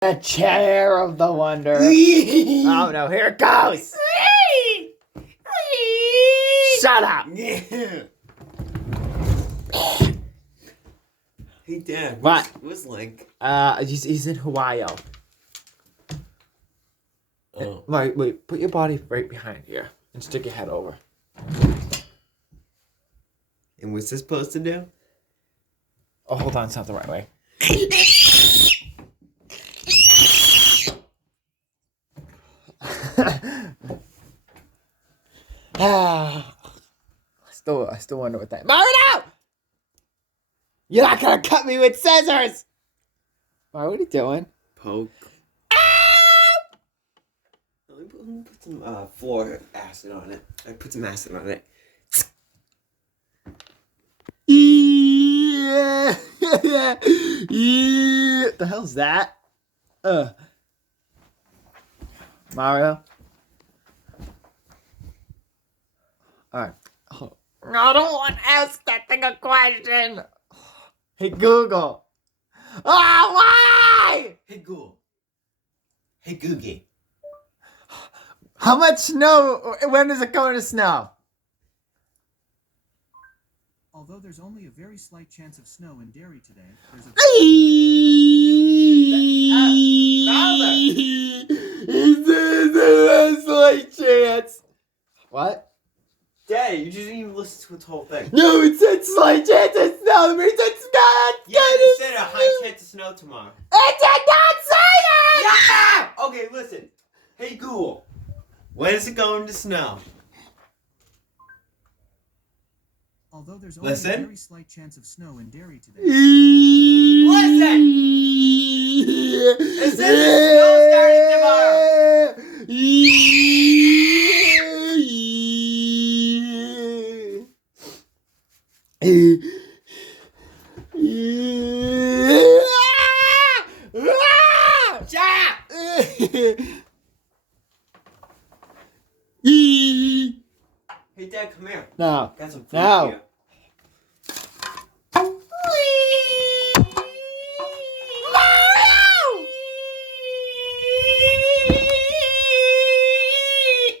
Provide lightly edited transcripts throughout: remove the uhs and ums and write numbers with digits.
The chair of the wonder. Oh no, here it goes. Shut up. Hey, Dad. What? Where's Link? He's in Hawaii. Oh. Wait, put your body right behind here and stick your head over. And what's this supposed to do? Oh, hold on, it's not the right way. I still wonder what that. Mario! You're not gonna cut me with scissors! Mario, what are you doing? Poke. Let me put some floor acid on it. I put some acid on it. Yeah. The hell's that? Mario? Alright. Oh. I don't want to ask that thing a question. Hey, Google. Why? Hey, Google. Hey, Googie. How much snow? When is it going to snow? Although there's only a very slight chance of snow in Derry today, there's a Is a slight chance. What? Dad, you didn't even listen to its whole thing. No, it said slight chance of snow. It's not. Yeah, you said a high chance of snow tomorrow. It did not say that. Yeah! Okay, listen. Hey, Google. When is it going to snow? although there's only Listen. a very slight chance of snow in Derry today. Listen! It says it's snow starting tomorrow. Hey, Dad, come here. No. Got some food No. for you.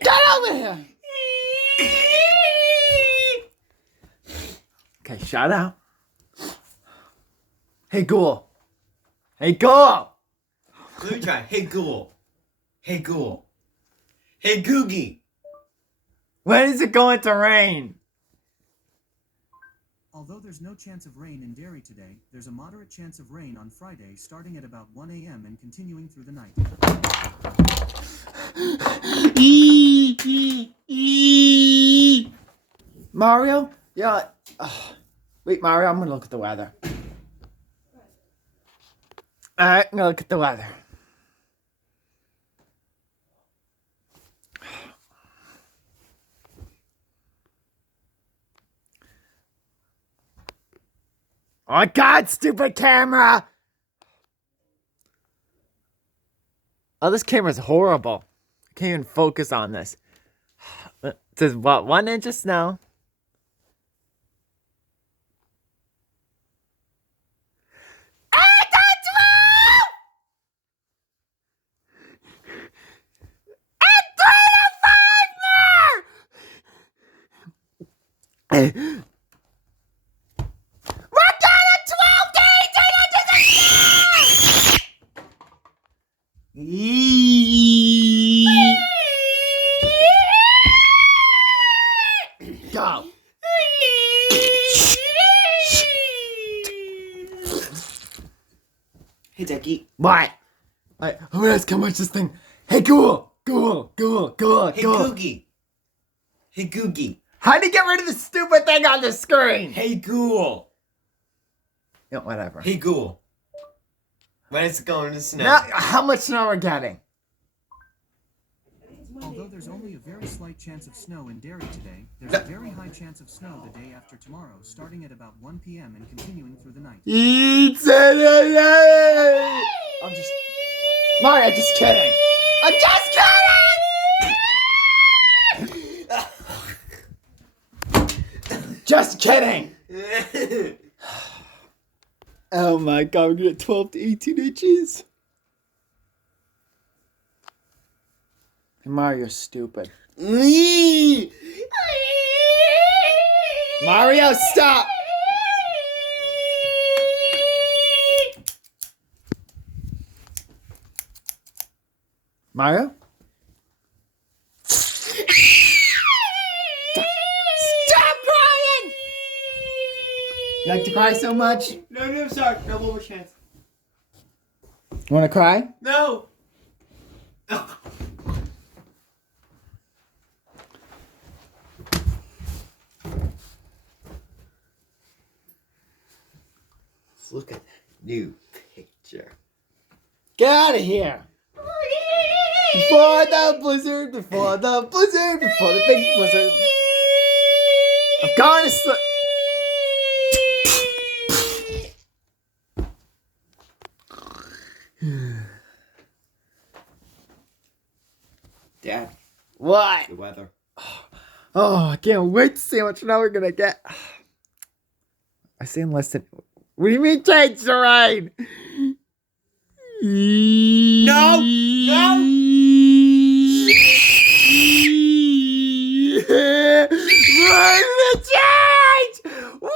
Get over here! Okay, shout out. Hey, Ghoul. Hey, Ghoul! Let me try. Hey, Google. Hey, Google. Hey, Googie. When is it going to rain? Although there's no chance of rain in Derry today, there's a moderate chance of rain on Friday starting at about 1 a.m. and continuing through the night. Mario? Yeah. Wait, Mario, I'm gonna look at the weather. Alright, I'm gonna look at the weather. Oh my god, stupid camera! Oh, this camera's horrible. I can't even focus on this. It says, what, 1 inch of snow? We're getting 12 days Go. Hey, Ducky. What? I'm gonna ask how much this thing. Hey, Ghoul! Hey, Googie. Hey, Googie. How'd you get rid of the stupid thing on the screen? Hey, Google. Yeah, whatever. Hey, Google. When is it going to snow? Now, how much snow we're getting? Although there's only a very slight chance of snow in Derry today, there's a very high chance of snow the day after tomorrow starting at about 1 p.m. and continuing through the night. I'm just. Mario, just kidding. I'm just kidding! Just kidding! Oh my god, we're gonna get 12 to 18 inches. Mario's stupid. Me. Mario, stop! Mario? Stop crying! You like to cry so much? No, I'm sorry. No more chance. You want to cry? No. Let's look at that new picture. Get out of here! Before the blizzard, before the blizzard, before the big blizzard. I'm going to sleep. Dad, What? the weather. Oh, I can't wait to see how much snow we're gonna get. I say in less than. What do you mean change the rain? No! No! Why did it change? Why?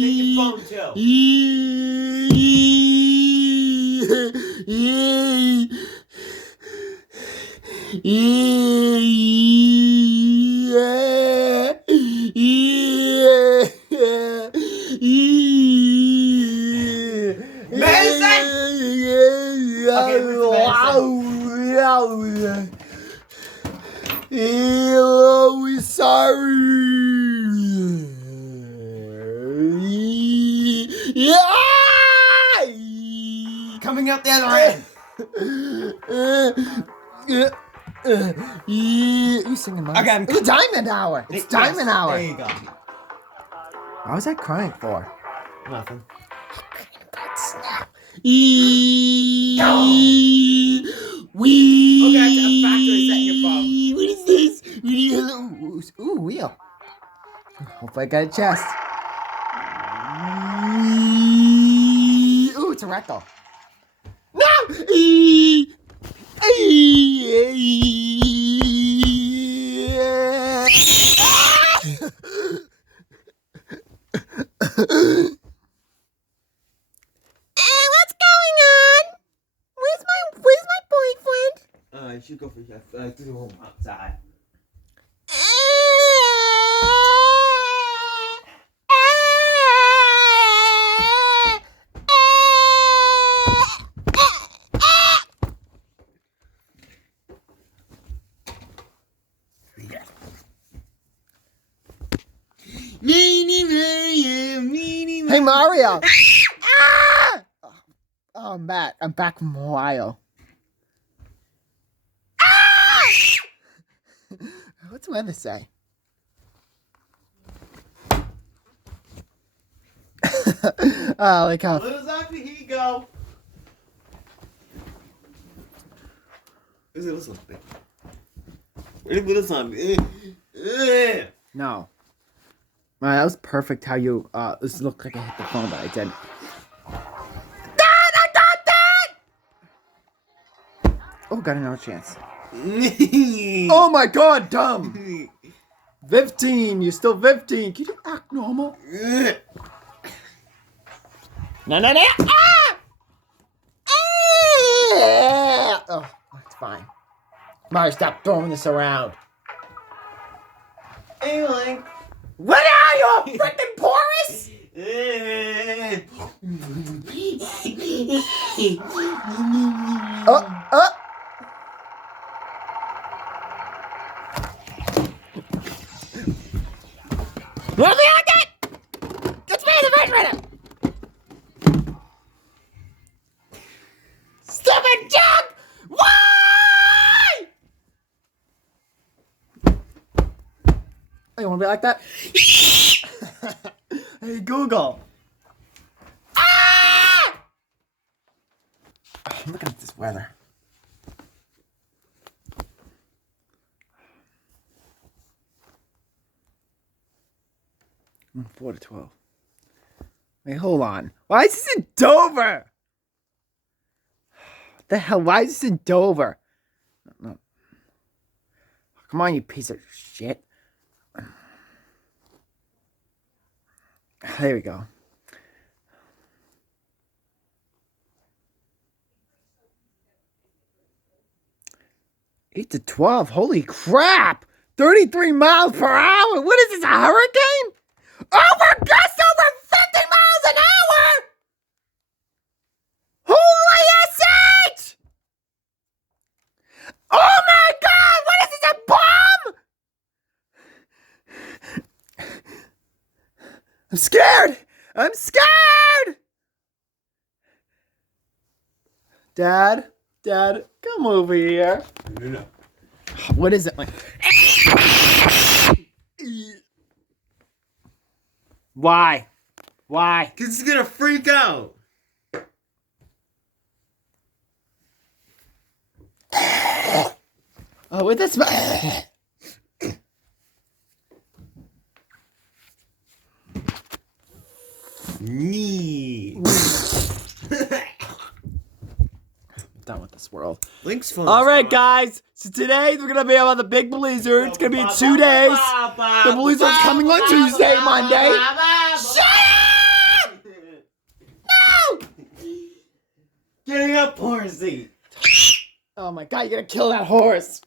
Take your phone too. Hello, sorry. Coming out the other end. You singing, Mom? Okay, I'm- It's Diamond Hour. It's Diamond Yes, Hour. There you go. What was I crying for? Nothing. We. Okay, I'm factory setting your phone. What is this? Ooh, wheel. Hopefully I got a chest. Ooh, it's a rat though. No! What's going on? Where's my boyfriend? You should go for to the room outside. Hey Mario! Ah! Oh, I'm back. I'm back from Ohio. Ah! What's the weather say? Oh, like how. Little Zombie, here you go. Where's Little Zombie? Where's Little Zombie? No. Right, that was perfect how you, this looked like I hit the phone, but I didn't. Dad, I got that! Oh, got another chance. Oh my god, dumb! 15, you're still 15. Can you act normal? No, no, no! Ah! Ah! Oh, that's fine. Mario, stop throwing this around. Ailing. What are you, a freaking porous? What the hell that? It's me, the refrigerator! Stupid junk! Why? Oh, you wanna be like that? Hey, Google. Ah! I'm looking at this weather. Mm, 4 to 12. Wait, hold on. Why is this in Dover? What the hell? Why is this in Dover? No. Come on, you piece of shit. There we go. 8 to 12. Holy crap! 33 miles per hour. What is this, a hurricane? Gusts over 50 miles an hour! Holy SH! Oh my God! What is this, a bomb? I'm scared! I'm scared! Dad, come over here. No. What is it like? Why? Why? Cause he's gonna freak out. Oh, what that's Nee. done with this world. Link's phone. All right, guys. So today we're gonna be about the big blizzard. It's gonna be in 2 days. The blizzard's coming on Tuesday, Monday. Shut up! No! Getting up, horsey. Oh my God! You're gonna kill that horse.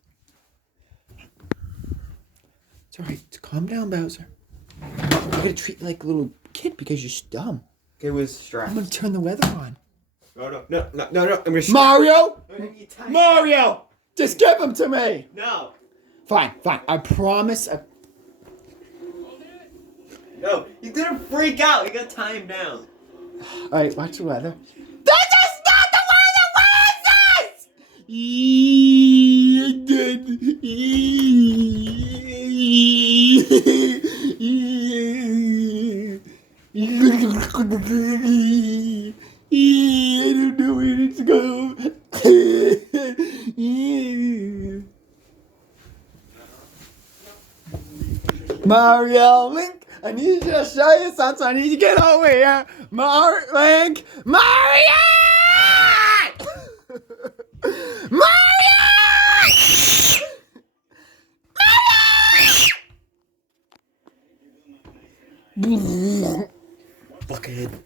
It's all right. Calm down, Bowser. I'm gonna treat you like a little kid because you're dumb. Okay, with stress. I'm gonna turn the weather on. No. I'm gonna Mario! Mario! Mario! Just give him to me! No. Fine. I promise. No, he's gonna freak out. You gotta tie him down. Alright, watch the weather. This is not the weather! What is this? I don't know where to go. Mario, Link, I need you to show you something. I need you to get over here. Link, Mario! Mario! Mario! Fuckhead.